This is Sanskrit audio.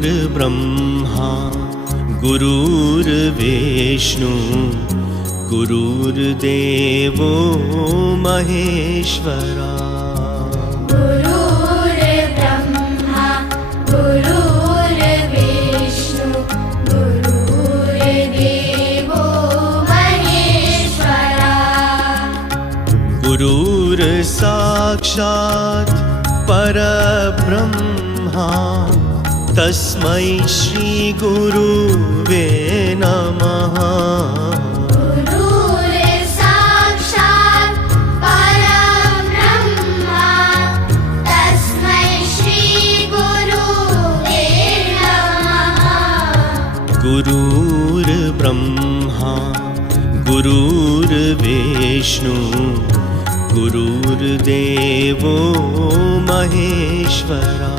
गुरुर्ब्रह्मा गुरुर्विष्णु गुरुर्देवो महेश्वरा। गुरुर्ब्रह्मा गुरुर्विष्णु गुरुर्देवो महेश्वरा। गुरुर्साक्षात् परब्रह्मा तस्मै श्री गुरुवे नमः। गुरुर्साक्षात् परब्रह्मा तस्मै श्री गुरुवे नमः। गुरुर्ब्रह्मा गुरुर्विष्णु गुरुर्देवो महेश्वरा।